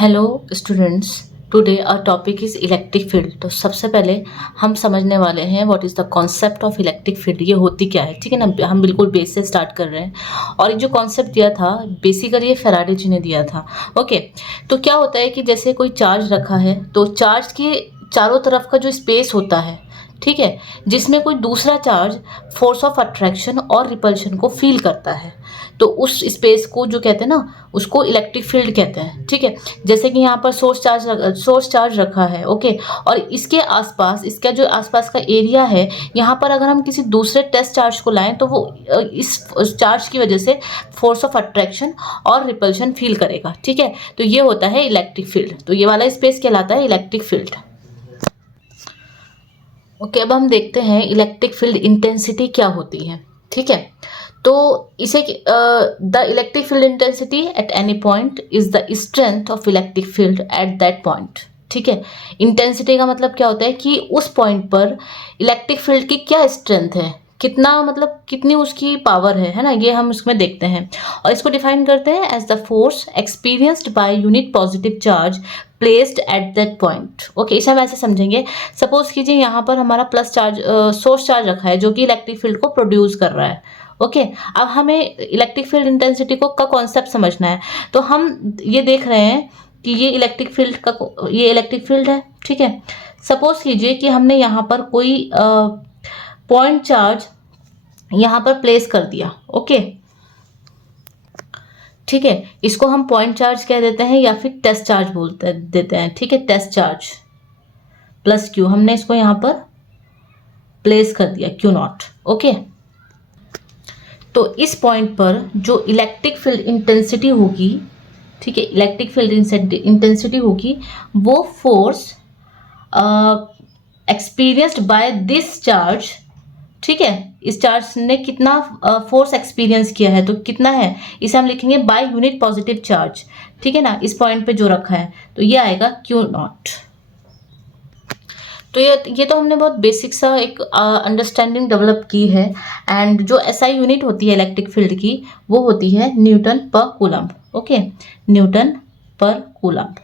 Hello students, today our topic is electric field. तो सबसे पहले हम समझने वाले हैं what is the concept of electric field. ये होती क्या है, ठीक है ना। हम बिल्कुल बेस से स्टार्ट कर रहे हैं और ये जो कॉन्सेप्ट दिया था बेसिकली ये फैराडे जी ने दिया था। ओके, तो क्या होता है कि जैसे कोई चार्ज रखा है तो चार्ज के चारों तरफ का जो स्पेस होता है, ठीक है, जिसमें कोई दूसरा चार्ज फोर्स ऑफ अट्रैक्शन और रिपल्शन को फील करता है, तो उस स्पेस को जो कहते हैं ना उसको इलेक्ट्रिक फील्ड कहते हैं। ठीक है, जैसे कि यहाँ पर सोर्स चार्ज रखा है, ओके, और इसके आसपास, इसका जो आसपास का एरिया है, यहाँ पर अगर हम किसी दूसरे टेस्ट चार्ज को लाएं तो वो इस चार्ज की वजह से फोर्स ऑफ अट्रैक्शन और रिपल्शन फील करेगा। ठीक है, तो ये होता है इलेक्ट्रिक फील्ड। तो ये वाला स्पेस कहलाता है इलेक्ट्रिक फील्ड। ओके, अब हम देखते हैं इलेक्ट्रिक फील्ड इंटेंसिटी क्या होती है। ठीक है, तो इसे the electric field intensity at any point is the strength of electric field at that point. ठीक है, इंटेंसिटी का मतलब क्या होता है कि उस पॉइंट पर इलेक्ट्रिक फील्ड की क्या स्ट्रेंथ है, कितना, मतलब कितनी उसकी पावर है ना, ये हम उसमें देखते हैं। और इसको डिफाइन करते हैं as the force experienced by unit positive charge placed at that point. Okay, इसे हम ऐसे समझेंगे। सपोज कीजिए यहाँ पर हमारा प्लस चार्ज, सोर्स चार्ज रखा है जो कि इलेक्ट्रिक फील्ड को प्रोड्यूस कर रहा है। ओके, अब हमें इलेक्ट्रिक फील्ड इंटेंसिटी का कॉन्सेप्ट समझना है। तो हम ये देख रहे हैं कि ये इलेक्ट्रिक फील्ड है। ठीक है, सपोज कीजिए कि हमने यहाँ पर कोई पॉइंट चार्ज यहाँ पर प्लेस कर दिया। ओके, ठीक है, इसको हम पॉइंट चार्ज कह देते हैं या फिर टेस्ट चार्ज देते हैं। ठीक है, टेस्ट चार्ज प्लस क्यू, हमने इसको यहाँ पर प्लेस कर दिया, क्यू नॉट। ओके, तो इस पॉइंट पर जो इलेक्ट्रिक फील्ड इंटेंसिटी होगी, ठीक है, इलेक्ट्रिक फील्ड इंटेंसिटी होगी, वो force experienced by this charge. ठीक है, इस चार्ज ने कितना फोर्स एक्सपीरियंस किया है, तो कितना है, इसे हम लिखेंगे बाय यूनिट पॉजिटिव चार्ज। ठीक है ना, इस पॉइंट पे जो रखा है, तो ये आएगा क्यू नॉट। तो ये तो हमने बहुत बेसिक सा एक अंडरस्टैंडिंग डेवलप की है। एंड जो एसआई यूनिट होती है इलेक्ट्रिक फील्ड की, वो होती है न्यूटन पर कूलम्ब। ओके, न्यूटन पर कूलम्ब।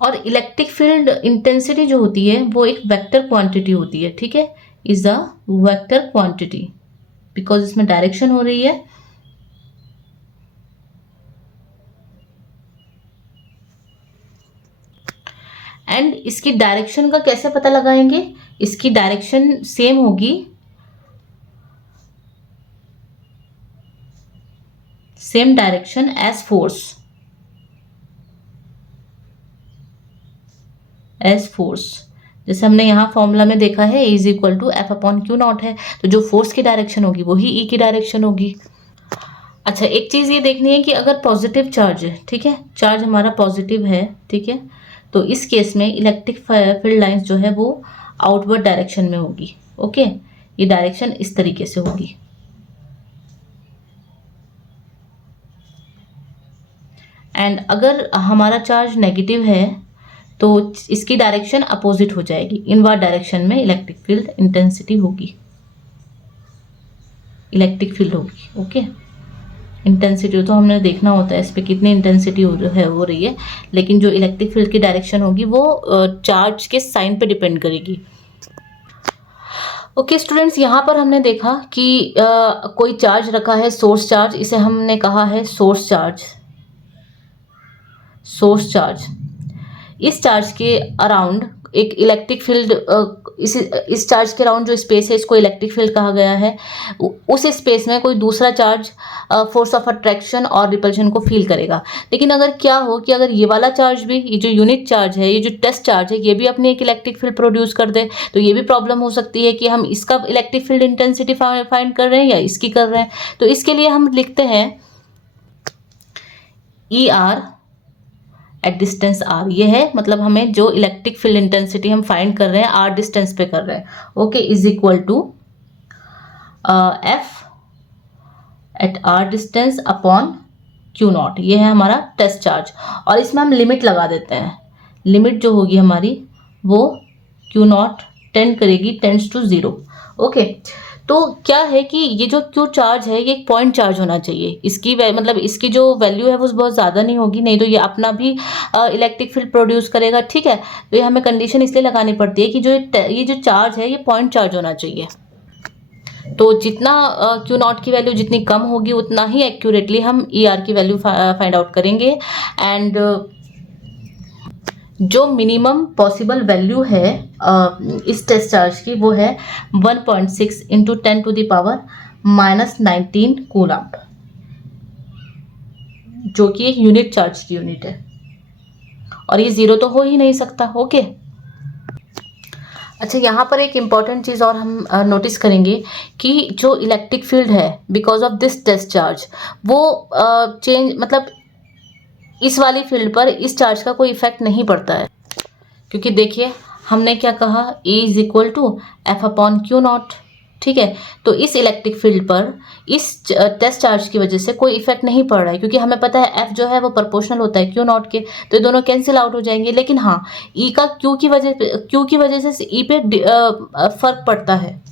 और इलेक्ट्रिक फील्ड इंटेंसिटी जो होती है वो एक वेक्टर क्वांटिटी होती है। ठीक है, is a vector quantity because इसमें डायरेक्शन हो रही है। एंड इसकी डायरेक्शन का कैसे पता लगाएंगे, इसकी डायरेक्शन सेम होगी, सेम डायरेक्शन एज फोर्स, जैसे हमने यहाँ फॉर्मूला में देखा है E is equal to F upon Q naught है, तो जो फोर्स की डायरेक्शन होगी वही E की डायरेक्शन होगी। अच्छा, एक चीज ये देखनी है कि अगर पॉजिटिव चार्ज है, ठीक है, चार्ज हमारा पॉजिटिव है, ठीक है, तो इस केस में इलेक्ट्रिक फील्ड लाइंस जो है वो आउटवर्ड डायरेक्शन में होगी। ओके, ये डायरेक्शन इस तरीके से होगी। एंड अगर हमारा चार्ज नेगेटिव है तो इसकी डायरेक्शन अपोजिट हो जाएगी, इनवर्ड डायरेक्शन में इलेक्ट्रिक फील्ड इंटेंसिटी होगी, इलेक्ट्रिक फील्ड होगी। ओके, इंटेंसिटी तो हमने देखना होता है इस पर कितनी इंटेंसिटी हो रही है, लेकिन जो इलेक्ट्रिक फील्ड की डायरेक्शन होगी वो चार्ज के साइन पे डिपेंड करेगी। ओके स्टूडेंट्स, यहाँ पर हमने देखा कि कोई चार्ज रखा है, सोर्स चार्ज, इसे हमने कहा है सोर्स चार्ज। इस चार्ज के अराउंड एक इलेक्ट्रिक फील्ड, इस चार्ज के अराउंड जो स्पेस है इसको इलेक्ट्रिक फील्ड कहा गया है। उस स्पेस में कोई दूसरा चार्ज फोर्स ऑफ अट्रैक्शन और रिपल्शन को फील करेगा। लेकिन अगर क्या हो कि अगर ये वाला चार्ज भी, ये जो यूनिट चार्ज है, ये जो टेस्ट चार्ज है, ये भी अपनी एक इलेक्ट्रिक फील्ड प्रोड्यूस कर दे, तो ये भी प्रॉब्लम हो सकती है कि हम इसका इलेक्ट्रिक फील्ड इंटेंसिटी फाइंड कर रहे हैं या इसकी कर रहे हैं। तो इसके लिए हम लिखते हैं E R at distance R. ये है मतलब हमें जो इलेक्ट्रिक फील्ड इंटेंसिटी हम फाइंड कर रहे हैं आर डिस्टेंस पे कर रहे हैं। Okay, is equal to F at R distance upon Q naught. ये है हमारा टेस्ट चार्ज, और इसमें हम लिमिट लगा देते हैं। लिमिट जो होगी हमारी वो क्यू नॉट टेंड करेगी, टेंड्स टू 0। ओके, तो क्या है कि ये जो क्यू चार्ज है ये एक पॉइंट चार्ज होना चाहिए, इसकी मतलब इसकी जो वैल्यू है वो बहुत ज़्यादा नहीं होगी, नहीं तो ये अपना भी इलेक्ट्रिक फील्ड प्रोड्यूस करेगा, ठीक है। तो ये हमें कंडीशन इसलिए लगानी पड़ती है कि ये जो चार्ज है ये पॉइंट चार्ज होना चाहिए। तो जितना क्यू नॉट की वैल्यू जितनी कम होगी उतना ही एक्यूरेटली हम ई आर की वैल्यू फाइंड आउट करेंगे। एंड जो मिनिमम पॉसिबल वैल्यू है इस टेस्ट चार्ज की वो है 1.6 इंटू 10⁻⁻19 कूलम्ब, जो कि एक यूनिट चार्ज की यूनिट है, और ये जीरो तो हो ही नहीं सकता। ओके, अच्छा यहाँ पर एक इम्पॉर्टेंट चीज़ और हम नोटिस करेंगे कि जो इलेक्ट्रिक फील्ड है because of this test charge वो चेंज मतलब इस वाली फील्ड पर इस चार्ज का कोई इफेक्ट नहीं पड़ता है, क्योंकि देखिए हमने क्या कहा, E is equal to F upon Q naught, ठीक है। तो इस इलेक्ट्रिक फील्ड पर इस टेस्ट चार्ज की वजह से कोई इफेक्ट नहीं पड़ रहा है, क्योंकि हमें पता है F जो है वो प्रोपोर्शनल होता है क्यू नॉट के, तो ये दोनों कैंसिल आउट हो जाएंगे। लेकिन हाँ, E का क्यू की वजह से E पे फर्क पड़ता है।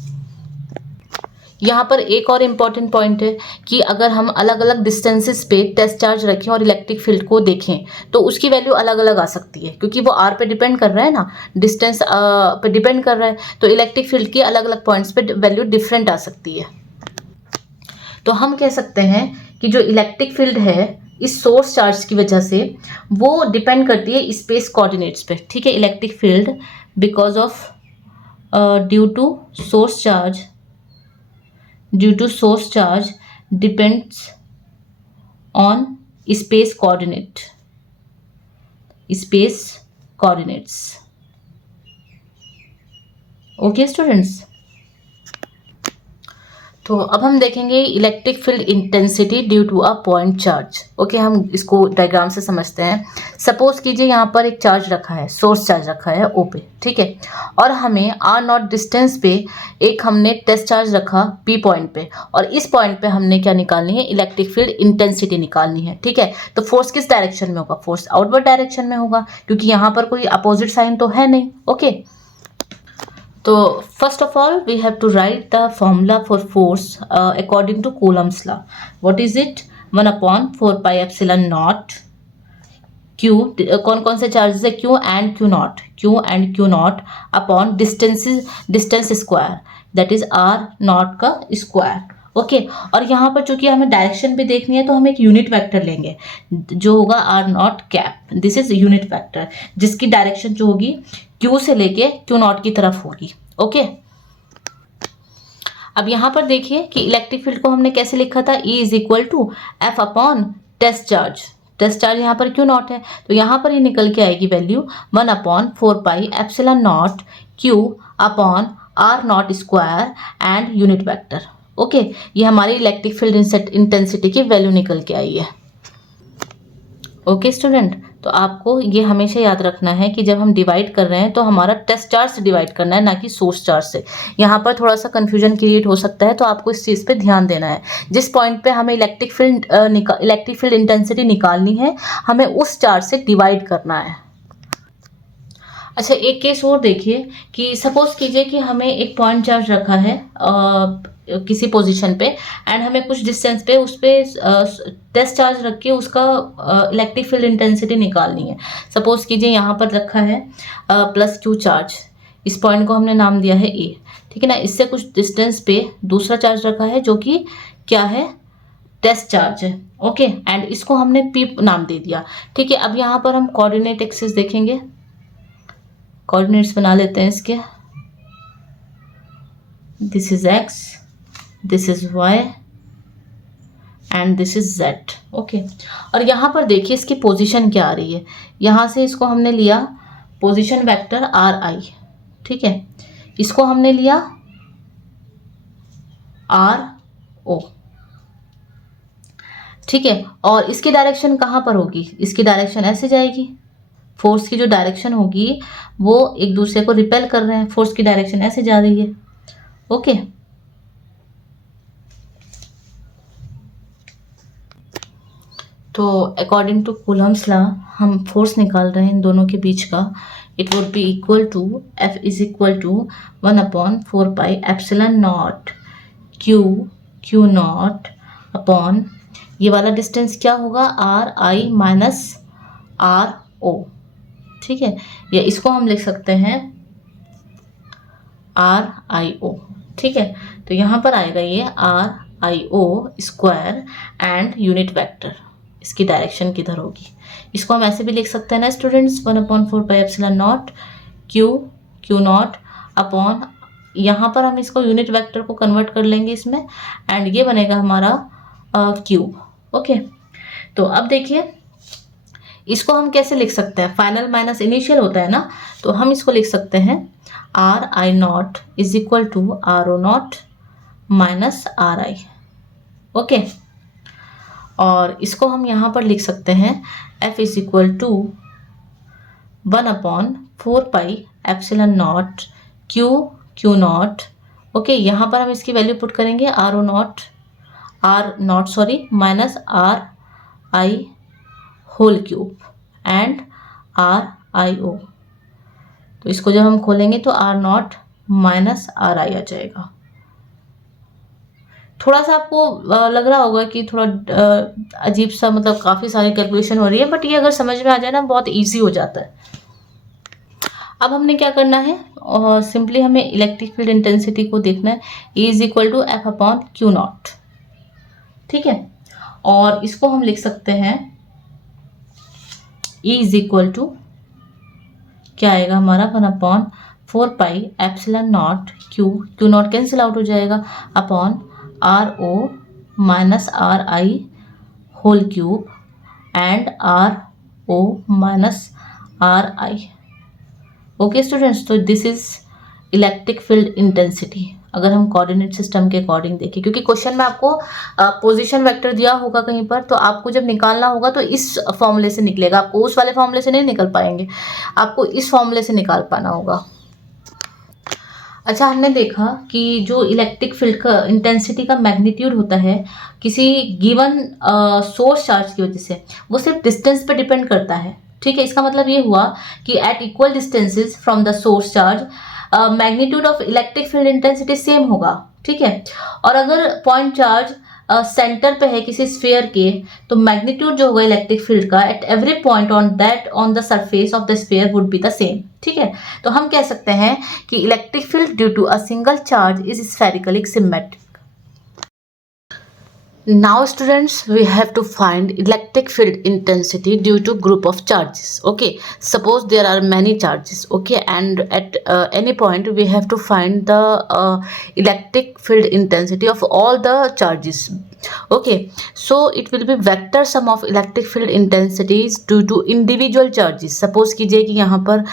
यहाँ पर एक और इम्पॉर्टेंट पॉइंट है कि अगर हम अलग अलग डिस्टेंसेस पे टेस्ट चार्ज रखें और इलेक्ट्रिक फील्ड को देखें तो उसकी वैल्यू अलग अलग आ सकती है, क्योंकि वो आर पे डिपेंड कर रहा है ना, डिस्टेंस पे डिपेंड कर रहा है, तो इलेक्ट्रिक फील्ड की अलग अलग पॉइंट्स पे वैल्यू डिफरेंट आ सकती है। तो हम कह सकते हैं कि जो इलेक्ट्रिक फील्ड है इस सोर्स चार्ज की वजह से वो डिपेंड करती है स्पेस कोऑर्डिनेट्स पे, ठीक है। Electric field because of due to source charge depends on space coordinates. Okay students, तो अब हम देखेंगे electric field intensity due to a point charge. Okay, हम इसको डायग्राम से समझते हैं। सपोज कीजिए यहाँ पर एक चार्ज रखा है, सोर्स चार्ज रखा है O पे, ठीक है, और हमें R नॉट डिस्टेंस पे एक हमने टेस्ट चार्ज रखा P पॉइंट पे, और इस पॉइंट पे हमने क्या निकालनी है, इलेक्ट्रिक फील्ड इंटेंसिटी निकालनी है, ठीक है। तो फोर्स किस डायरेक्शन में होगा, फोर्स आउटवर्ड डायरेक्शन में होगा, क्योंकि यहाँ पर कोई अपोजिट साइन तो है नहीं। ओके, तो first of all we have to write the formula for force according to Coulomb's law. What is it? 1 upon 4 pi epsilon naught Q, कौन कौन से चार्जेस है, Q and Q not upon distance square, that is R not का square. Okay, और यहाँ पर चूंकि हमें डायरेक्शन भी देखनी है तो हम एक यूनिट वेक्टर लेंगे जो होगा R not cap, this is unit vector, जिसकी डायरेक्शन जो होगी Q से लेके Q नॉट की तरफ होगी। ओके, अब यहाँ पर देखिए कि इलेक्ट्रिक फील्ड को हमने कैसे लिखा था, E is equal to F upon test charge यहाँ पर Q नॉट है, तो यहाँ पर ये निकल के आएगी value 1 upon 4 pi epsilon not Q upon R not square and unit vector. Okay, ये हमारी इलेक्ट्रिक फील्ड इंटेंसिटी की वैल्यू निकल के आई है। ओके स्टूडेंट, तो आपको ये हमेशा याद रखना है कि जब हम डिवाइड कर रहे हैं तो हमारा टेस्ट चार्ज से डिवाइड करना है, ना कि सोर्स चार्ज से। यहाँ पर थोड़ा सा कन्फ्यूजन क्रिएट हो सकता है, तो आपको इस चीज़ पे ध्यान देना है। जिस पॉइंट पे हमें इलेक्ट्रिक फील्ड इंटेंसिटी निकालनी है, हमें उस चार्ज से डिवाइड करना है। अच्छा, एक केस और देखिए कि सपोज कीजिए कि हमें एक पॉइंट चार्ज रखा है किसी पोजीशन पे, एंड हमें कुछ डिस्टेंस पे उस पर टेस्ट चार्ज रख के उसका इलेक्ट्रिक फील्ड इंटेंसिटी निकालनी है। सपोज कीजिए यहाँ पर रखा है प्लस Q चार्ज, इस पॉइंट को हमने नाम दिया है A, ठीक है ना। इससे कुछ डिस्टेंस पे दूसरा चार्ज रखा है जो कि क्या है, टेस्ट चार्ज है। ओके, एंड इसको हमने P नाम दे दिया, ठीक है। अब यहाँ पर हम कोऑर्डिनेट एक्सिस देखेंगे, कोऑर्डिनेट्स बना लेते हैं इसके, this is X, this is Y and this is Z। Okay, और यहाँ पर देखिए इसकी पोजीशन क्या आ रही है, यहाँ से इसको हमने लिया पोजीशन वेक्टर RI, ठीक है, इसको हमने लिया RO, ठीक है। और इसकी डायरेक्शन कहाँ पर होगी, इसकी डायरेक्शन ऐसे जाएगी, फोर्स की जो डायरेक्शन होगी वो एक दूसरे को रिपेल कर रहे हैं, फोर्स की डायरेक्शन ऐसे जा रही है। ओके, तो अकॉर्डिंग टू कूलम्स लॉ हम फोर्स निकाल रहे हैं इन दोनों के बीच का। It would be equal to F is equal to 1 upon 4 pi epsilon naught Q not upon ये वाला डिस्टेंस क्या होगा, R I minus R O, ठीक है, या इसको हम लिख सकते हैं आर आई ओ, ठीक है। तो यहाँ पर आएगा ये R I O square and unit vector, इसकी डायरेक्शन किधर होगी, इसको हम ऐसे भी लिख सकते हैं ना स्टूडेंट्स, 1/4πε0 क्यू नॉट अपॉन, यहाँ पर हम इसको यूनिट वेक्टर को कन्वर्ट कर लेंगे इसमें, एंड ये बनेगा हमारा क्यूब। ओके, तो अब देखिए इसको हम कैसे लिख सकते हैं, फाइनल माइनस इनिशियल होता है ना, तो हम इसको लिख सकते हैं R I not is equal to R O not minus R I. Okay, और इसको हम यहाँ पर लिख सकते हैं F is equal to 1/4πε0 Q not. Okay, यहाँ पर हम इसकी वैल्यू पुट करेंगे R not minus R I whole cube and R I O. तो इसको जब हम खोलेंगे तो R not minus R I आ जाएगा। थोड़ा सा आपको लग रहा होगा कि थोड़ा अजीब सा, मतलब काफ़ी सारी कैलकुलेशन हो रही है, बट ये अगर समझ में आ जाए ना बहुत इजी हो जाता है। अब हमने क्या करना है, और सिंपली हमें इलेक्ट्रिक फील्ड इंटेंसिटी को देखना है, E is equal to F upon Q naught, ठीक है, और इसको हम लिख सकते हैं E इज इक्वल टू क्या आएगा हमारा 1/4πε0 क्यू नॉट कैंसिल आउट हो जाएगा upon R O minus R I whole cube and R O minus R I. Okay students, तो this is electric field intensity अगर हम कोऑर्डिनेट सिस्टम के according देखें, क्योंकि क्वेश्चन में आपको पोजीशन वेक्टर दिया होगा कहीं पर, तो आपको जब निकालना होगा तो इस फॉर्मूले से निकलेगा, आपको उस वाले फॉर्मूले से नहीं निकल पाएंगे, आपको इस फॉर्मूले से निकाल पाना होगा। अच्छा, हमने देखा कि जो इलेक्ट्रिक फील्ड का इंटेंसिटी का मैग्नीट्यूड होता है किसी गिवन सोर्स चार्ज की वजह से, वो सिर्फ डिस्टेंस पे डिपेंड करता है, ठीक है। इसका मतलब ये हुआ कि at equal distances from the source charge magnitude of electric field intensity same होगा, ठीक है। और अगर पॉइंट चार्ज सेंटर पे है किसी स्फीयर के, तो मैग्नीट्यूड जो होगा इलेक्ट्रिक फील्ड का at every point on the surface of the sphere would be the same, ठीक है। तो हम कह सकते हैं कि electric field due to a single charge is spherically symmetric. Now students, we have to find electric field intensity due to group of charges. Okay, suppose there are many charges, okay, and at any point we have to find the electric field intensity of all the charges. Okay, so it will be vector sum of electric field intensities due to individual charges. Suppose कीजिए कि यहाँ पर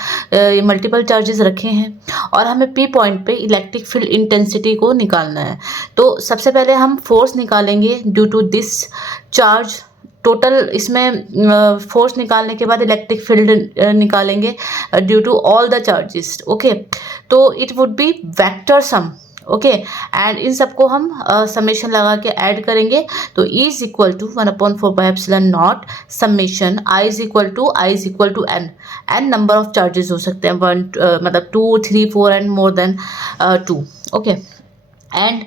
multiple charges रखे हैं और हमें P point पे electric field intensity को निकालना है। तो सबसे पहले हम फोर्स निकालेंगे due to this charge, total इसमें फोर्स निकालने के बाद इलेक्ट्रिक फील्ड निकालेंगे due to all the charges. Okay, तो it would be vector sum, okay, and इन सबको हम समेशन लगा के ऐड करेंगे, तो E is equal to 1/4πε0 summation I is equal to n number of charges हो सकते हैं, 1 मतलब 2 3 4 and more than 2, okay, and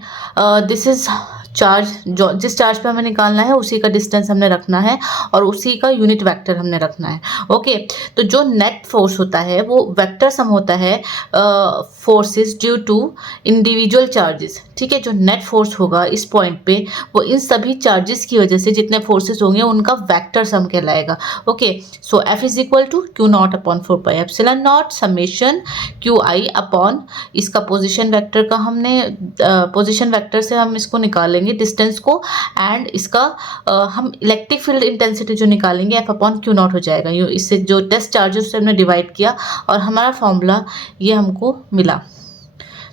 this is charge, जो जिस चार्ज पे हमें निकालना है उसी का डिस्टेंस हमने रखना है और उसी का यूनिट वेक्टर हमने रखना है। ओके, तो जो नेट फोर्स होता है वो वेक्टर सम होता है forces due to individual charges, ठीक है। जो नेट फोर्स होगा इस पॉइंट पे वो इन सभी चार्जेस की वजह से जितने फोर्सेस होंगे उनका वेक्टर सम कहलाएगा। Okay, so F is equal to Q not upon 4πε0 summation Q I upon, इसका पोजिशन वेक्टर का हमने पोजिशन वेक्टर से हम इसको निकालेंगे डिस्टेंस को, एंड इसका हम इलेक्ट्रिक फील्ड इंटेंसिटी जो निकालेंगे F अपॉन क्यू नॉट हो जाएगा। इससे जो टेस्ट चार्जेस से हमने डिवाइड किया और हमारा फॉर्मूला ये हमको मिला।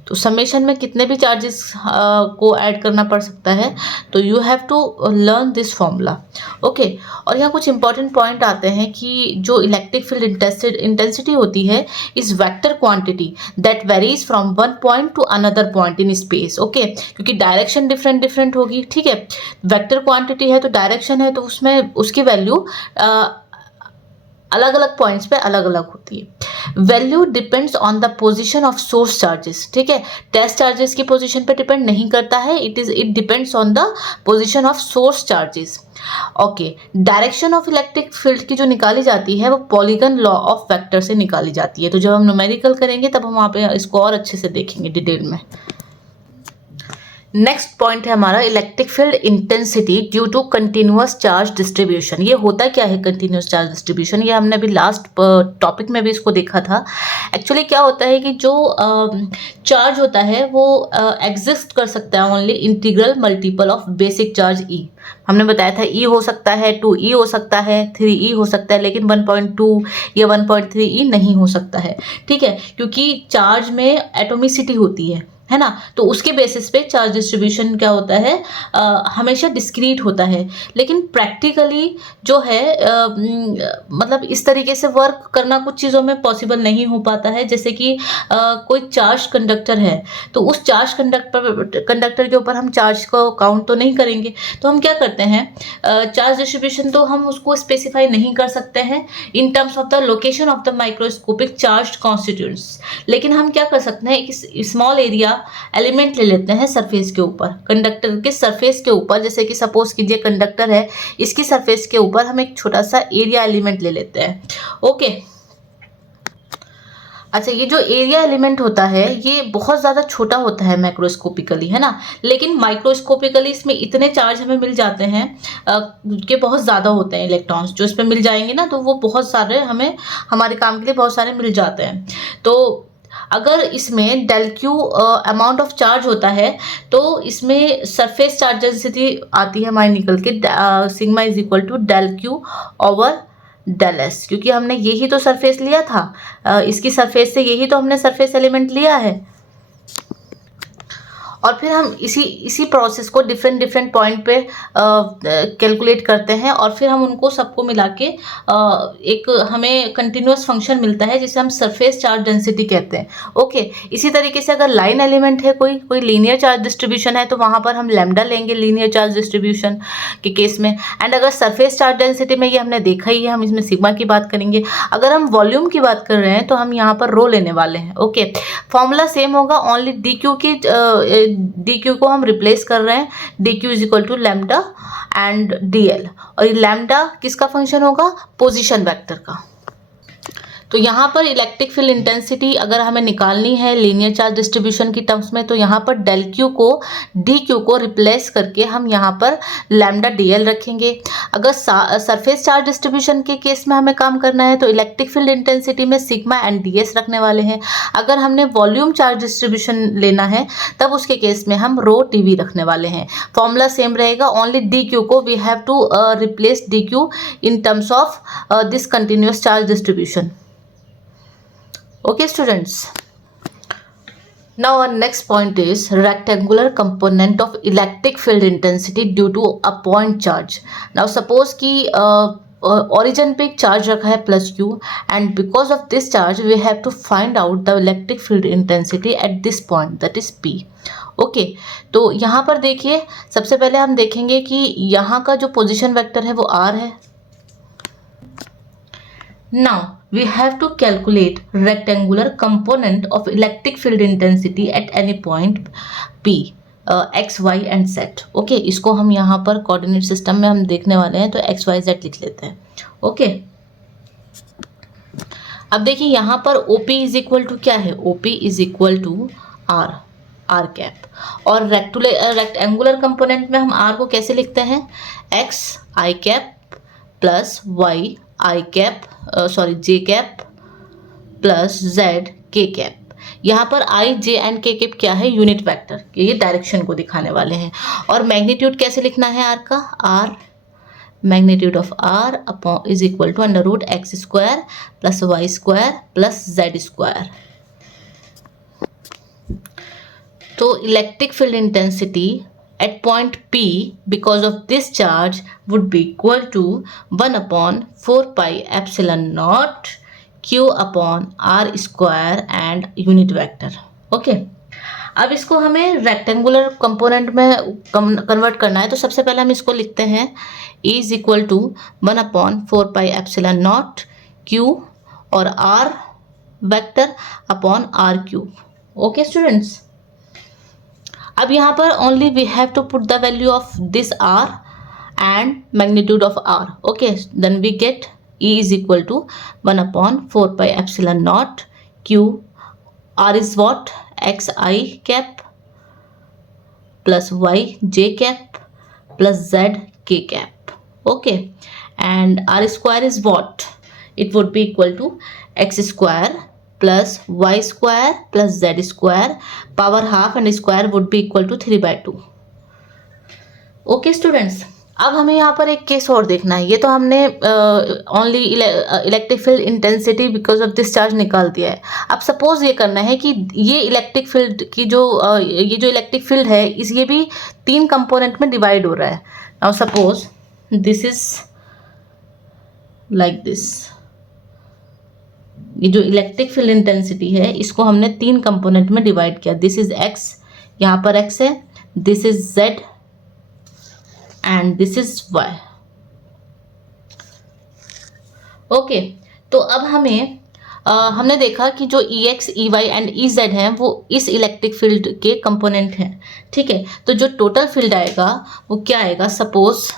तो समेशन में कितने भी चार्जेस को ऐड करना पड़ सकता है, तो you have to learn this formula. Okay, और यहाँ कुछ इंपॉर्टेंट पॉइंट आते हैं कि जो इलेक्ट्रिक फील्ड इंटेंसिटी होती है is vector quantity that varies from one point two another point in space. Okay, क्योंकि डायरेक्शन डिफरेंट होगी, ठीक है। वेक्टर क्वांटिटी है तो डायरेक्शन है तो उसमें उसकी वैल्यू अलग अलग पॉइंट्स पे अलग अलग होती है। Value depends on the position of source charges, ठीक है, टेस्ट चार्जेस की पोजीशन पे डिपेंड नहीं करता है, it depends on the position of source charges. Okay, direction of electric field की जो निकाली जाती है वो पॉलीगन लॉ ऑफ वेक्टर से निकाली जाती है। तो जब हम न्यूमेरिकल करेंगे तब हम वहाँ पे इसको और अच्छे से देखेंगे डिटेल में। नेक्स्ट पॉइंट है हमारा electric field intensity due to continuous charge distribution. ये होता क्या है कंटिन्यूअस चार्ज डिस्ट्रीब्यूशन, ये हमने अभी लास्ट टॉपिक में भी इसको देखा था। एक्चुअली क्या होता है कि जो चार्ज होता है वो एग्जिस्ट कर सकता है only integral multiple of basic charge E. हमने बताया था ई हो सकता है, 2e हो सकता है, 3e हो सकता है, लेकिन 1.2 या 1.3e नहीं हो सकता है, ठीक है, क्योंकि चार्ज में एटोमिसिटी होती है ना, तो उसके बेसिस पे चार्ज डिस्ट्रीब्यूशन क्या होता है, हमेशा डिस्क्रीट होता है। लेकिन प्रैक्टिकली जो है मतलब इस तरीके से वर्क करना कुछ चीज़ों में पॉसिबल नहीं हो पाता है। जैसे कि कोई चार्ज कंडक्टर है तो उस चार्ज कंडक्टर के ऊपर हम चार्ज को काउंट तो नहीं करेंगे, तो हम क्या करते हैं, चार्ज डिस्ट्रीब्यूशन तो हम उसको स्पेसिफाई नहीं कर सकते हैं इन terms of the location of the microscopic charge constituents. लेकिन हम क्या कर सकते हैं, एक स्मॉल एरिया एलिमेंट ले लेते हैं सरफेस के ऊपर, कंडक्टर के सरफेस के ऊपर, जैसे कि सपोज कीजिए कंडक्टर है, इसकी सरफेस के ऊपर हम एक छोटा सा एरिया एलिमेंट ले लेते हैं। ओके, अच्छा, ये जो एरिया एलिमेंट होता है ये बहुत ज़्यादा छोटा होता है मैक्रोस्कोपिकली, है ना, लेकिन माइक्रोस्कोपिकली इसमें इतने चार्ज हमें मिल जाते हैं कि बहुत ज़्यादा होते हैं इलेक्ट्रॉन्स जो इस पर मिल जाएंगे ना, तो वो बहुत सारे हमें हमारे काम के लिए बहुत सारे मिल जाते हैं। तो अगर इसमें del Q amount of charge होता है तो इसमें सरफेस चार्ज डेंसिटी आती है हमारी निकल के, sigma is equal to del Q over del S, क्योंकि हमने यही तो सरफेस लिया था, इसकी सरफेस से यही तो हमने सरफेस एलिमेंट लिया है। और फिर हम इसी प्रोसेस को डिफरेंट पॉइंट पे कैलकुलेट करते हैं और फिर हम उनको सबको मिला के एक हमें कंटिन्यूअस फंक्शन मिलता है जिसे हम सरफेस चार्ज डेंसिटी कहते हैं। ओके, इसी तरीके से अगर लाइन एलिमेंट है, कोई लीनियर चार्ज डिस्ट्रीब्यूशन है, तो वहाँ पर हम लैम्डा लेंगे लीनियर चार्ज डिस्ट्रीब्यूशन के केस में। एंड अगर सरफेस चार्ज डेंसिटी में ये हमने देखा ही है, हम इसमें सिग्मा की बात करेंगे। अगर हम वॉल्यूम की बात कर रहे हैं तो हम यहाँ पर रो लेने वाले हैं। ओके, फॉर्मूला सेम होगा, ओनली डी क्यू की डी क्यू को हम रिप्लेस कर रहे हैं, D Q is equal to lambda and D L, और ये लैम्डा किसका फंक्शन होगा, पोजीशन वेक्टर का। तो यहाँ पर इलेक्ट्रिक फील्ड इंटेंसिटी अगर हमें निकालनी है लीनियर चार्ज डिस्ट्रीब्यूशन की टर्म्स में, तो यहाँ पर डेल क्यू को डी क्यू को रिप्लेस करके हम यहाँ पर लैम्डा डी एल रखेंगे। अगर सरफेस चार्ज डिस्ट्रीब्यूशन के केस में हमें काम करना है तो इलेक्ट्रिक फील्ड इंटेंसिटी में सिग्मा एंड डी एस रखने वाले हैं। अगर हमने वॉल्यूम चार्ज डिस्ट्रीब्यूशन लेना है तब उसके केस में हम रो टी वी रखने वाले हैं। फॉर्मूला सेम रहेगा, ओनली डी क्यू को we have to replace D Q in terms of this continuous charge distribution. Okay students, now our next point is rectangular component of electric field intensity due to a point charge. Now suppose कि origin पे एक charge रखा है plus q and because of this charge we have to find out the electric field intensity at this point, that is p. Okay, तो यहाँ पर देखिए सबसे पहले हम देखेंगे कि यहाँ का जो पोजीशन वेक्टर है वो r है। Now we have to calculate rectangular component of electric field intensity at any point P, x, y and z. Okay, इसको हम यहाँ पर कोऑर्डिनेट सिस्टम में हम देखने वाले हैं, तो x, y, z लिख लेते हैं। ओके, अब देखिए यहाँ पर OP इज इक्वल टू क्या है, OP is equal to r cap, और रेक्टेंगुलर कंपोनेंट में हम r को कैसे लिखते हैं, x i cap plus y i cap J cap plus z K cap. यहाँ पर i, j and K cap क्या है, यूनिट वेक्टर, ये डायरेक्शन को दिखाने वाले हैं। और मैग्नीट्यूड कैसे लिखना है r का, r magnitude of r upon is equal to under root X square plus Y square plus Z square. तो electric field intensity at point P because of this charge would be equal to 1 upon 4 pi epsilon naught q upon r square and unit vector. Okay, अब इसको हमें rectangular component में convert करना है, तो सबसे पहले हम इसको लिखते हैं E is equal to 1 upon 4 pi epsilon not Q और R vector upon R cube. Okay students, अब यहाँ पर only we have to put the value of this R and magnitude of R. Okay, then we get E is equal to 1 upon 4 pi epsilon naught Q. R is what? Xi cap plus Y j cap plus Z k cap. Okay, and R square is what? It would be equal to X square plus Y square plus Z square power half and square would be equal to 3 by 2. Okay students, अब हमें यहाँ पर एक case और देखना है. ये तो हमने only electric field intensity because of this charge निकाल दिया है. अब सपोज ये करना है कि ये इलेक्ट्रिक फील्ड की ये जो इलेक्ट्रिक फील्ड है ये भी 3 कंपोनेंट में डिवाइड हो रहा है. Now suppose this is like this. ये जो इलेक्ट्रिक फील्ड इंटेंसिटी है इसको हमने 3 कंपोनेंट में डिवाइड किया. दिस इज x, यहाँ पर x है, this is z and this is y. Okay, तो अब हमने देखा कि जो Ex, Ey एंड Ez हैं वो इस इलेक्ट्रिक फील्ड के कंपोनेंट हैं. ठीक है, तो जो टोटल फील्ड आएगा वो क्या आएगा? Suppose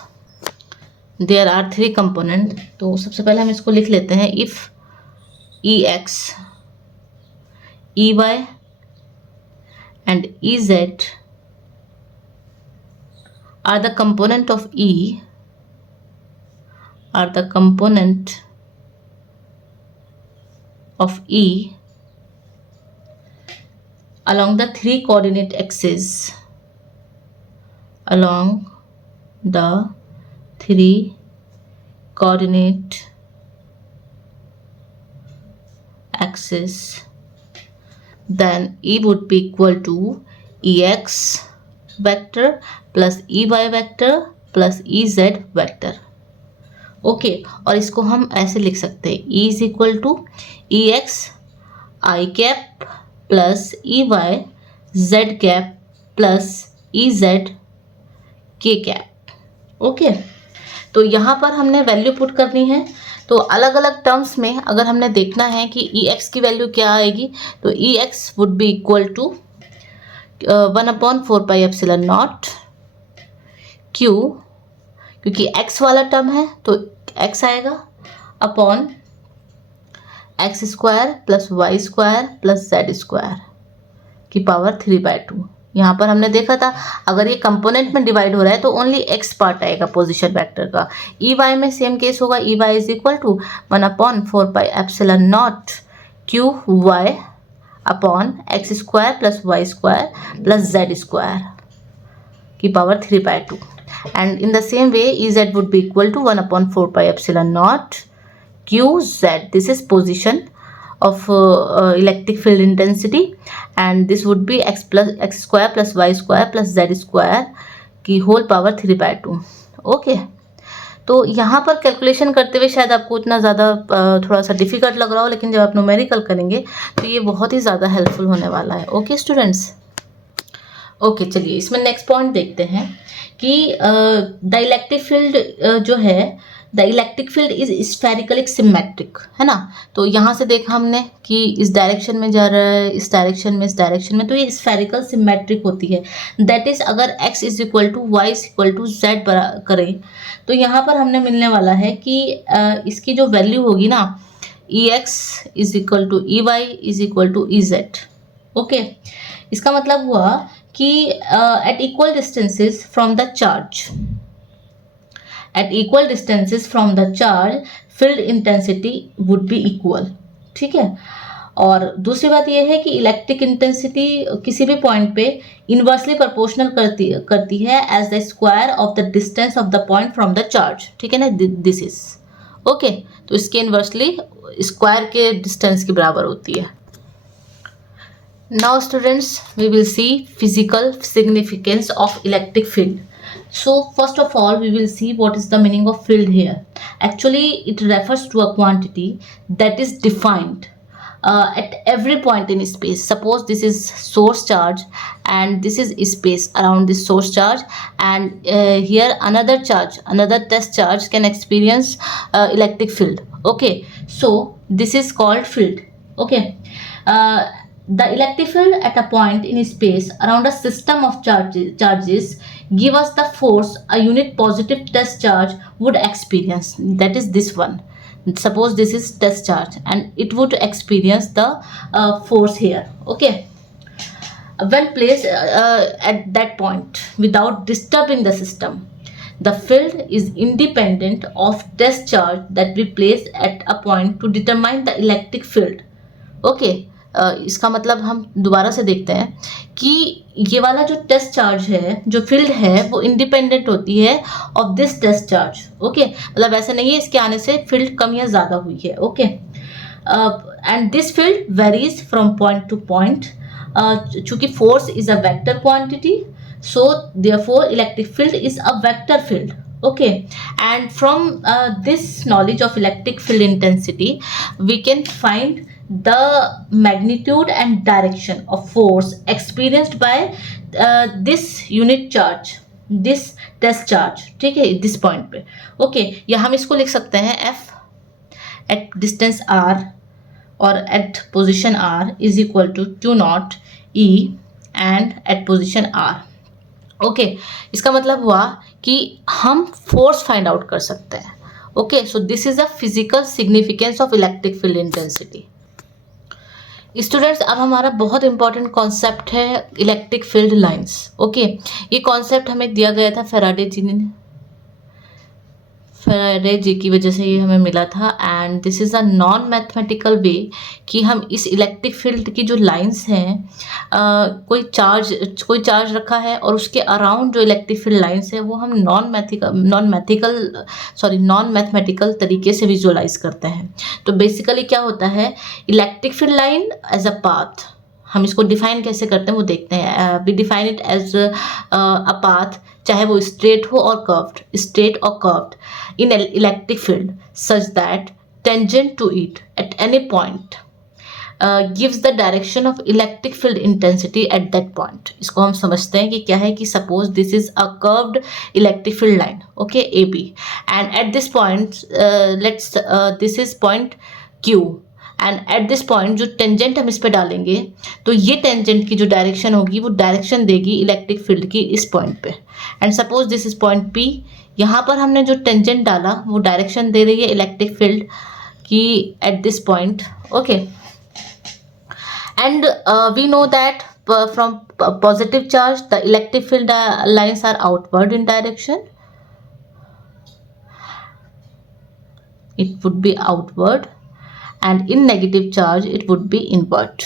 there are 3 component. तो सबसे पहले हम इसको लिख लेते हैं. If Ex, Ey and Ez are the component of E, are the component of E along the 3 coordinate axes, along the 3 coordinate axis, then E would be equal to Ex vector plus Ey vector plus Ez vector. Okay, और इसको हम ऐसे लिख सकते हैं. E is equal to Ex I cap plus Ey Z cap plus Ez K cap. Okay, तो यहाँ पर हमने वैल्यू पुट करनी है. तो अलग अलग टर्म्स में अगर हमने देखना है कि Ex की वैल्यू क्या आएगी, तो Ex would be equal to 1 upon 4 pi epsilon not Q, क्योंकि x वाला टर्म है तो x आएगा, upon x square plus Y square plus Z square की पावर 3 by 2. यहाँ पर हमने देखा था अगर ये कंपोनेंट में डिवाइड हो रहा है तो ओनली x पार्ट आएगा पोजीशन वेक्टर का. Ey में सेम केस होगा. Ey is equal to 1 upon 4 pi epsilon not Q y upon x square plus Y square plus Z square की power 3 by 2. And in the same way Ez would be equal to 1 upon 4 pi epsilon naught Qz. This is position of electric field intensity, and this would be x square plus y square plus z square की whole power 3 by 2. Okay, तो यहाँ पर calculation करते हुए शायद आपको इतना ज़्यादा थोड़ा सा डिफ़िकल्ट लग रहा हो, लेकिन जब आप न्यूमेरिकल करेंगे तो ये बहुत ही ज़्यादा हेल्पफुल होने वाला है. ओके स्टूडेंट्स, ओके चलिए इसमें नेक्स्ट पॉइंट देखते हैं कि द इलेक्ट्रिक फील्ड जो है, the electric field is spherically symmetric, है ना. तो यहाँ से देखा हमने कि इस डायरेक्शन में जा रहा है, इस डायरेक्शन में, इस डायरेक्शन में, तो ये स्फेरिकल सिमेट्रिक होती है. दैट इज अगर x is equal to y is equal to z करें तो यहाँ पर हमने मिलने वाला है कि इसकी जो वैल्यू होगी ना, Ex is equal to Ey is equal to Ez. Okay, इसका मतलब हुआ कि at equal distances from the charge, at equal distances from the charge field intensity would be equal. ठीक है, और दूसरी बात यह है कि इलेक्ट्रिक इंटेंसिटी किसी भी पॉइंट पे इनवर्सली प्रोपोर्शनल करती है as the square of the distance of the point from the charge. ठीक है ना, दिस इज ओके. तो इसके इनवर्सली स्क्वायर के डिस्टेंस के बराबर होती है. Now students, we will see physical significance of electric field. So first of all we will see what is the meaning of field here. Actually it refers to a quantity that is defined at every point in space. Suppose this is source charge and this is space around this source charge, and here another charge, another test charge can experience electric field. Okay, So this is called field. Okay. The electric field at a point in space around a system of charges give us the force a unit positive test charge would experience. That is this one. Suppose this is test charge and it would experience the force here. Okay. When placed at that point without disturbing the system, the field is independent of test charge that we place at a point to determine the electric field. Okay इसका मतलब हम दोबारा से देखते हैं कि ये वाला जो टेस्ट चार्ज है, जो फील्ड है, वो इंडिपेंडेंट होती है of this test charge. Okay, मतलब ऐसा नहीं है इसके आने से फील्ड कम या ज़्यादा हुई है. Okay, and this field varies from point to point. चूंकि force is a vector quantity, so therefore electric field is a vector field. Okay, and from this knowledge of electric field intensity we can find the magnitude and direction of force experienced by this unit charge, this test charge. ठीक है, this point पे. Okay, या हम इसको लिख सकते हैं F at distance r or at position r is equal to q naught E and at position r. Okay, इसका मतलब हुआ कि हम फोर्स फाइंड आउट कर सकते हैं. Okay, so this is a physical significance of electric field intensity. Students, अब हमारा बहुत इंपॉर्टेंट कॉन्सेप्ट है इलेक्ट्रिक फील्ड लाइंस. ओके, ये कॉन्सेप्ट हमें दिया गया था फेराडे जी की वजह से ये हमें मिला था. And this is a non mathematical way कि हम इस इलेक्ट्रिक फील्ड की जो लाइंस हैं, कोई चार्ज रखा है और उसके अराउंड जो इलेक्ट्रिक फील्ड लाइंस है वो हम नॉन मैथमेटिकल तरीके से विजुअलाइज करते हैं. तो बेसिकली क्या होता है, electric field line as a path, हम इसको डिफाइन कैसे करते हैं वो देखते हैं. We define it as a path, चाहे वो स्ट्रेट हो और curved in an electric field such that tangent to it at any point gives the direction of electric field intensity at that point. इसको हम समझते हैं कि क्या है कि suppose this is a curved electric field line, okay, AB, and at this point this is point Q, and eight this point जो tangent हम इस पर डालेंगे तो ये टेंजेंट की जो डायरेक्शन होगी वो डायरेक्शन देगी इलेक्ट्रिक फील्ड की इस पॉइंट पे. And suppose this is point P, यहाँ पर हमने जो टेंजेंट डाला वो डायरेक्शन दे रही है इलेक्ट्रिक फील्ड की at this point. Okay, and we know that from positive charge the electric field lines are outward in direction. It would be outward, and in negative charge it would be inward.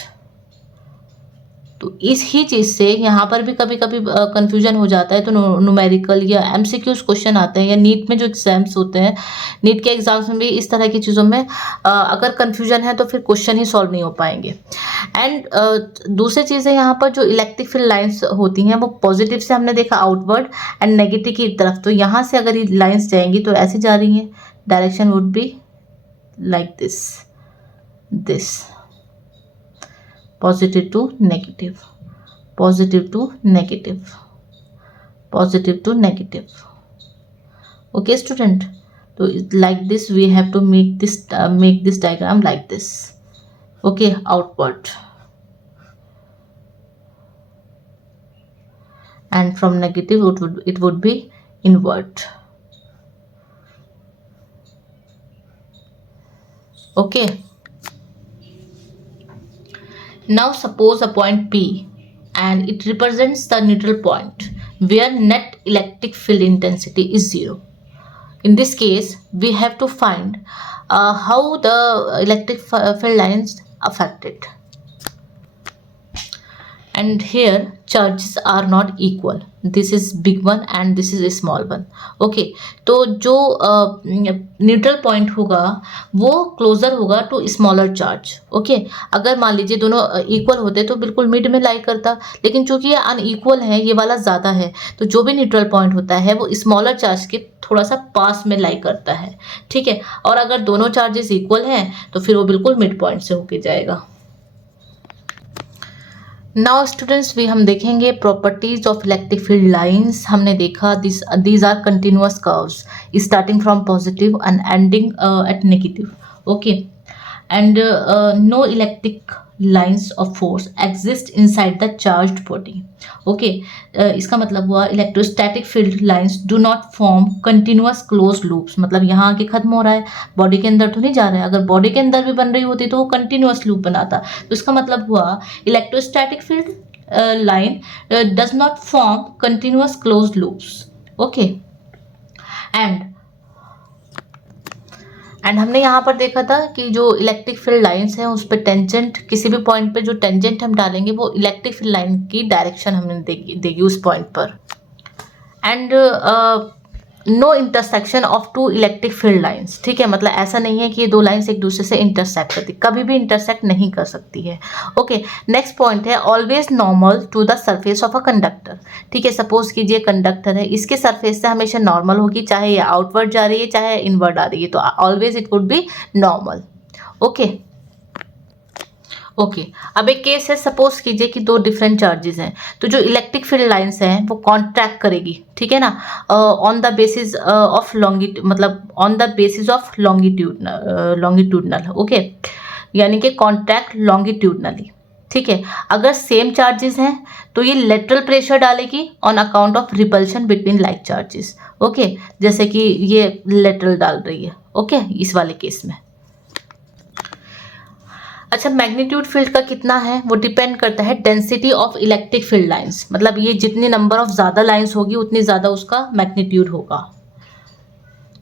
तो इस ही चीज़ से यहाँ पर भी कभी कभी confusion हो जाता है. तो न्यूमेरिकल या MCQs क्वेश्चन आते हैं, या नीट में जो एग्जाम्स होते हैं, नीट के एग्जाम्स में भी इस तरह की चीज़ों में अगर कन्फ्यूजन है तो फिर क्वेश्चन ही सॉल्व नहीं हो पाएंगे. एंड दूसरी चीज़ें यहाँ पर जो इलेक्ट्रिक फील्ड लाइंस होती हैं वो पॉजिटिव से हमने देखा आउटवर्ड एंड नेगेटिव की तरफ. तो यहाँ से अगर ये लाइंस जाएंगी तो ऐसे जा रही हैं, direction would be like this positive to negative, positive to negative, positive to negative. Okay student, so like this we have to make this diagram like this. Okay, outward, and from negative it would be inward. Okay, now suppose a point P and it represents the neutral point where net electric field intensity is 0. In this case we have to find how the electric field lines affect it. And here charges are not equal. This is big one and this is a small one. Okay, तो जो neutral point होगा वो closure होगा to smaller charge. Okay, अगर मान लीजिए दोनों equal होते तो बिल्कुल मिड में लाई करता, लेकिन चूंकि ये अनइक्वल है, ये वाला ज़्यादा है, तो जो भी न्यूट्रल पॉइंट होता है वो स्मॉलर चार्ज के थोड़ा सा पास में लाई करता है. ठीक है, और अगर दोनों चार्जेस इक्वल हैं तो फिर वो बिल्कुल मिड पॉइंट से होके जाएगा. नाउ स्टूडेंट्स हम देखेंगे properties of electric field lines. हमने देखा these are continuous curves starting from positive and ending at negative. Okay, and no electric lines of force exist inside the charged body. Okay, इसका मतलब हुआ electrostatic field lines do not form continuous close loops, मतलब यहाँ आके खत्म हो रहा है, बॉडी के अंदर तो नहीं जा रहा है। अगर बॉडी के अंदर भी बन रही होती तो वो कंटिन्यूअस लूप बनाता। तो इसका मतलब हुआ electrostatic field line does not form continuous closed loops. Okay, and हमने यहाँ पर देखा था कि जो इलेक्ट्रिक फील्ड लाइंस हैं उस पर टेंजेंट, किसी भी पॉइंट पे जो टेंजेंट हम डालेंगे वो इलेक्ट्रिक फील्ड लाइन की डायरेक्शन हमें देगी उस पॉइंट पर। And no intersection of two electric field lines, ठीक है, मतलब ऐसा नहीं है कि ये दो लाइंस एक दूसरे से इंटरसेक्ट करती, कभी भी इंटरसेक्ट नहीं कर सकती है। ओके, नेक्स्ट पॉइंट है always normal to the surface of a conductor. ठीक है, सपोज कीजिए कंडक्टर है, इसके सरफेस से हमेशा नॉर्मल होगी, चाहे ये आउटवर्ड जा रही है चाहे इनवर्ड आ रही है, तो always it would B normal. Okay okay, अब एक केस है, सपोज कीजिए कि दो डिफरेंट चार्जेस हैं, तो जो इलेक्ट्रिक फील्ड लाइंस हैं वो कॉन्ट्रैक्ट करेगी, ठीक है ना, ऑन द बेसिस ऑफ मतलब on the basis of longitudinal. Okay, यानी कि कॉन्ट्रैक्ट लॉन्गिट्यूडनली। ठीक है, अगर सेम चार्जेस हैं तो ये लेटरल प्रेशर डालेगी on account of repulsion between like charges. Okay, जैसे कि ये लेटरल डाल रही है, ओके, इस वाले केस में। अच्छा, मैग्नीट्यूड फील्ड का कितना है वो डिपेंड करता है density of electric field lines, मतलब ये जितनी नंबर ऑफ ज़्यादा लाइंस होगी उतनी ज़्यादा उसका मैग्नीट्यूड होगा।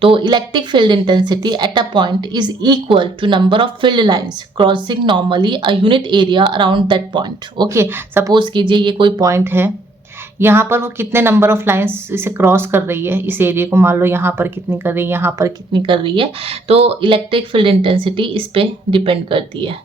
तो electric field intensity at a point is equal to number of field lines crossing normally a unit area around that point. Okay, suppose कीजिए ये कोई पॉइंट है, यहाँ पर वो कितने नंबर ऑफ लाइंस इसे क्रॉस कर रही है, इस एरिया को मान लो यहाँ पर कितनी कर रही है, यहाँ पर कितनी कर रही है, तो इलेक्ट्रिक फील्ड इंटेंसिटी इस पर डिपेंड करती है।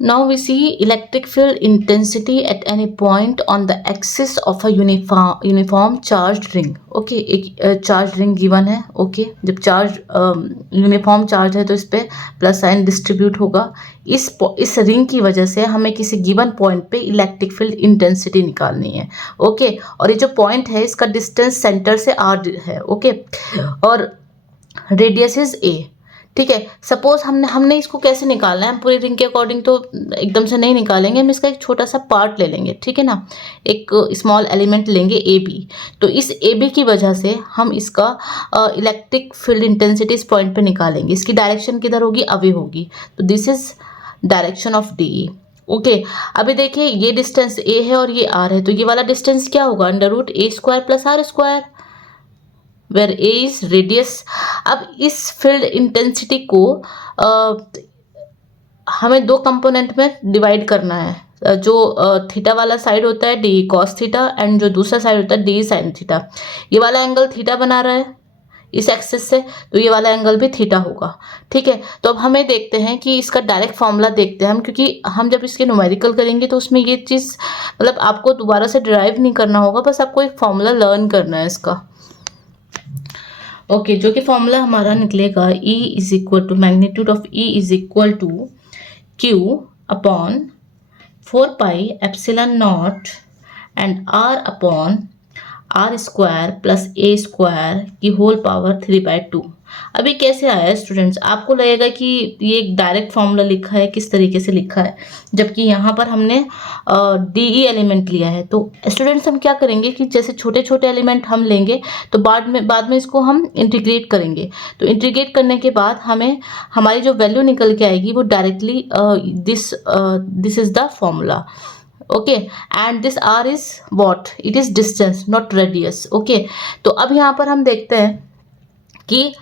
Now we see electric field intensity at any point on the axis of a uniform charged ring. Okay, एक चार्ज रिंग गिवन है। ओके, जब चार्ज यूनिफॉर्म चार्ज है तो इस पर प्लस साइन डिस्ट्रीब्यूट होगा। इस रिंग की वजह से हमें किसी गिवन पॉइंट पे इलेक्ट्रिक फील्ड इंटेंसिटी निकालनी है। ओके, और ये जो पॉइंट है इसका डिस्टेंस सेंटर से r है। ओके, और रेडियस इज a। ठीक है, सपोज हमने इसको कैसे निकालना है, हम पूरी रिंग के अकॉर्डिंग तो एकदम से नहीं निकालेंगे, हम इसका एक छोटा सा पार्ट ले लेंगे, ठीक है ना, एक स्मॉल एलिमेंट लेंगे ए बी। तो इस ए बी की वजह से हम इसका इलेक्ट्रिक फील्ड इंटेंसिटी इस पॉइंट पे निकालेंगे। इसकी डायरेक्शन किधर होगी, अवे होगी, तो this is direction of D. Okay, अभी देखिए ये डिस्टेंस ए है और ये आर है, तो ये वाला डिस्टेंस क्या होगा, √a² + r², where A is radius. अब इस फील्ड इंटेंसिटी को हमें दो कंपोनेंट में डिवाइड करना है। जो थीटा वाला साइड होता है डी कॉस थीटा, एंड जो दूसरा साइड होता है डी साइन थीटा। ये वाला एंगल थीटा बना रहा है इस एक्सिस से, तो ये वाला एंगल भी थीटा होगा। ठीक है, तो अब हमें देखते हैं कि इसका डायरेक्ट फॉर्मूला देखते हैं हम, क्योंकि हम जब इसके न्यूमेरिकल करेंगे तो उसमें ये चीज़ मतलब आपको दोबारा से डिराइव नहीं करना होगा, बस आपको एक फॉर्मूला लर्न करना है इसका। ओके, जो कि फॉर्मूला हमारा निकलेगा E is equal to magnitude of E is equal to Q upon 4πε0 and R upon r² + a² की होल पावर 3/2। अभी कैसे आया है स्टूडेंट्स, आपको लगेगा कि ये एक डायरेक्ट फॉर्मूला लिखा है, किस तरीके से लिखा है, जबकि यहाँ पर हमने DE एलिमेंट लिया है। तो स्टूडेंट्स हम क्या करेंगे कि जैसे छोटे छोटे एलिमेंट हम लेंगे तो बाद में इसको हम इंटीग्रेट करेंगे। तो इंटीग्रेट करने के बाद हमें हमारी जो वैल्यू निकल के आएगी वो directly this is the formula. Okay, and this r is what, it is distance not radius. Okay, तो अब यहाँ पर हम देखते हैं कि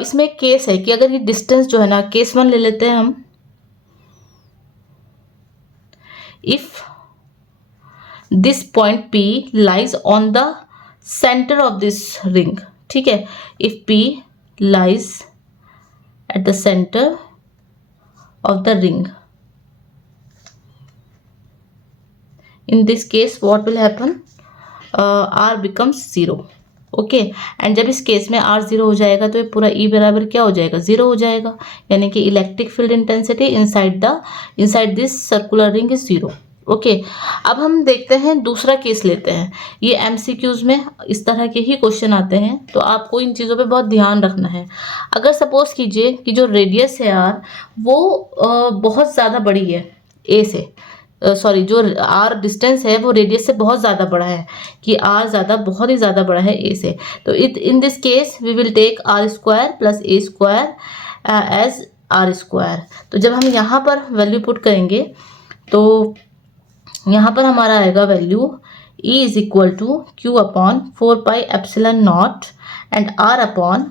इसमें एक केस है कि अगर ये डिस्टेंस जो है ना, केस 1 ले लेते हैं हम, if this point P lies on the centre of this ring. ठीक है, if P lies at the centre of the ring, in this case what will happen, r becomes 0। Okay, and जब इस case में r 0 हो जाएगा तो ये पूरा E बराबर क्या हो जाएगा, 0 हो जाएगा, यानी कि electric field intensity inside this circular ring is 0। Okay अब हम देखते हैं दूसरा केस लेते हैं। ये एमसीक्यूज में इस तरह के ही क्वेश्चन आते हैं, तो आपको इन चीज़ों पे बहुत ध्यान रखना है। अगर सपोज कीजिए कि जो रेडियस है आर वो बहुत ज़्यादा बड़ी है ए से, सॉरी जो आर डिस्टेंस है वो रेडियस से बहुत ज़्यादा बड़ा है, कि आर ज़्यादा बहुत ही ज़्यादा बड़ा है ए से, तो in this case we will take r square plus a square as r square. तो जब हम यहाँ पर वैल्यू पुट करेंगे तो यहाँ पर हमारा आएगा value E is equal to Q upon 4πε0 and R upon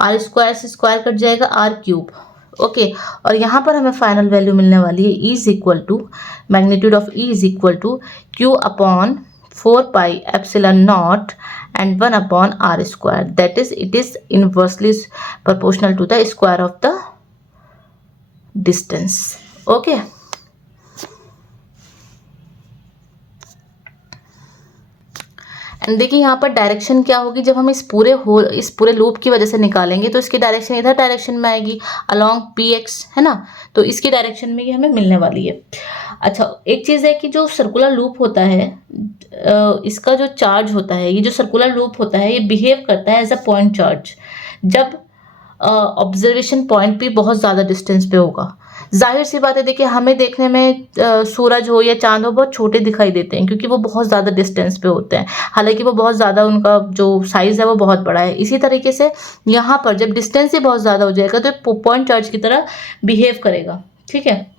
R square से स्क्वायर कट जाएगा आर क्यूब। ओके और यहाँ पर हमें फाइनल वैल्यू मिलने वाली है E is equal to magnitude of E is equal to Q upon 4πε0 and 1 upon R square, that is it is inversely proportional to the square of the distance. Okay and देखिए यहाँ पर direction क्या होगी, जब हम इस पूरे loop की वजह से निकालेंगे तो इसकी डायरेक्शन इधर डायरेक्शन में आएगी अलोंग px, है ना, तो इसकी डायरेक्शन में ये हमें मिलने वाली है। अच्छा एक चीज़ है कि जो सर्कुलर लूप होता है इसका जो चार्ज होता है, ये जो सर्कुलर लूप होता है ये बिहेव करता है एज अ पॉइंट चार्ज जब ऑब्जर्वेशन पॉइंट भी बहुत ज़्यादा डिस्टेंस पे होगा। जाहिर सी बात है, देखिए हमें देखने में सूरज हो या चांद हो बहुत छोटे दिखाई देते हैं क्योंकि वो बहुत ज़्यादा डिस्टेंस पे होते हैं, हालांकि वो बहुत ज़्यादा उनका जो साइज़ है वो बहुत बड़ा है। इसी तरीके से यहाँ पर जब डिस्टेंस ही बहुत ज़्यादा हो जाएगा तो पॉइंट चार्ज की तरह बिहेव करेगा, ठीक है।